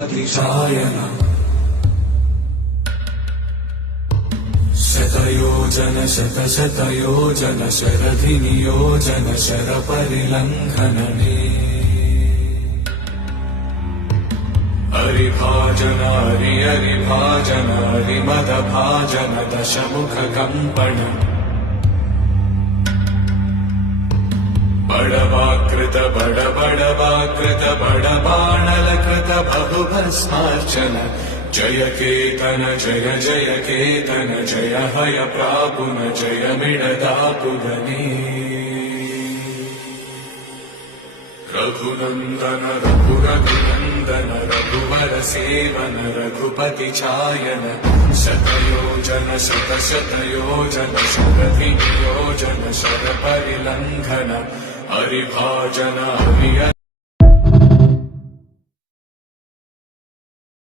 अतिशायन शतयोजन शतशतयोजन शरधिनियोजन शरपरिलङ्घनने हरिभाजन हरिभाजन हरिमदभाजन दशमुखकम्पण बड़वाकृत बड़बाणलकृत बहुभस्मार्चन जय केतन जय जय केतन जय हय प्रापुन जय मिडदापुगने रघुनन्दन रघुरघुनन्दन रघुवर सेवन रघुपति चायन शतयोजन शतशतयोजन शरधिनियोजन शरपरिलङ्घन हरिभाजन हरि